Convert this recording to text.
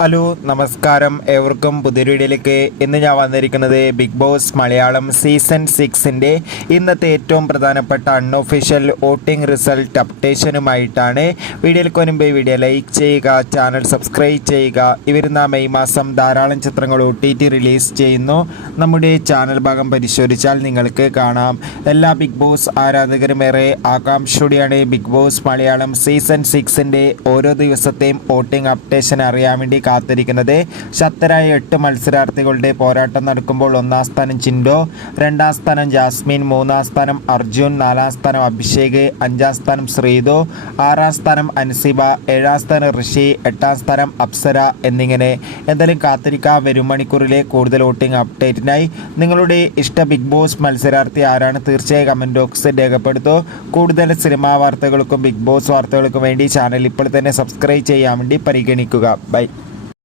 Hello നമസ്കാരം, ഏവർക്കും പുതിയൊരു വീഡിയോയിലേക്ക് ഇന്ന് ഞാൻ വന്നിരിക്കുന്നത് ബിഗ് ബോസ് മലയാളം സീസൺ 6ൻ്റെ ഇന്നത്തെ ഏറ്റവും പ്രധാനപ്പെട്ട അൺഒഫീഷ്യൽ വോട്ടിംഗ് റിസൾട്ട് അപ്ഡേഷനുമായിട്ടാണ്. വീഡിയോയിലേക്ക് വരുമ്പോൾ വീഡിയോ ലൈക്ക് ചെയ്യുക, ചാനൽ സബ്സ്ക്രൈബ് ചെയ്യുക. ഇവരുന്ന മെയ് മാസം ധാരാളം ചിത്രങ്ങൾ OTT റിലീസ് ചെയ്യുന്നു. നമ്മുടെ ചാനൽ ഭാഗം പരിശോധിച്ചാൽ നിങ്ങൾക്ക് കാണാം. എല്ലാ ബിഗ് ബോസ് ആരാധകരും ഏറെ ആകാംക്ഷയോടെയാണ് ബിഗ് ബോസ് മലയാളം സീസൺ 6ൻ്റെ ഓരോ ദിവസത്തെയും വോട്ടിംഗ് അപ്ഡേഷൻ അറിയാൻ വേണ്ടി കാത്തിരിക്കുന്നത്. ശക്തരായ 8 മത്സരാർത്ഥികളുടെ പോരാട്ടം നടക്കുമ്പോൾ 1ാം സ്ഥാനം ചിൻഡോ, 2ാം സ്ഥാനം ജാസ്മിൻ, 3ാം സ്ഥാനം അർജുൻ, 4ാം സ്ഥാനം അഭിഷേക്, 5ാം സ്ഥാനം ശ്രീതു, 6ാം സ്ഥാനം അൻസിബ, 7ാം സ്ഥാനം ഋഷി, 8ാം സ്ഥാനം അപ്സര എന്നിങ്ങനെ. എന്തായാലും കാത്തിരിക്കാം വരും മണിക്കൂറിലെ കൂടുതൽ വോട്ടിംഗ് അപ്ഡേറ്റിനായി. നിങ്ങളുടെ ഇഷ്ട ബിഗ് ബോസ് മത്സരാർത്ഥി ആരാണ്? തീർച്ചയായും കമൻറ്റ് ബോക്സിൽ രേഖപ്പെടുത്തൂ. കൂടുതൽ സിനിമാ വാർത്തകൾക്കും ബിഗ് ബോസ് വാർത്തകൾക്കും വേണ്ടി ചാനൽ ഇപ്പോൾ തന്നെ സബ്സ്ക്രൈബ് ചെയ്യാൻ വേണ്ടി പരിഗണിക്കുക. ബൈ.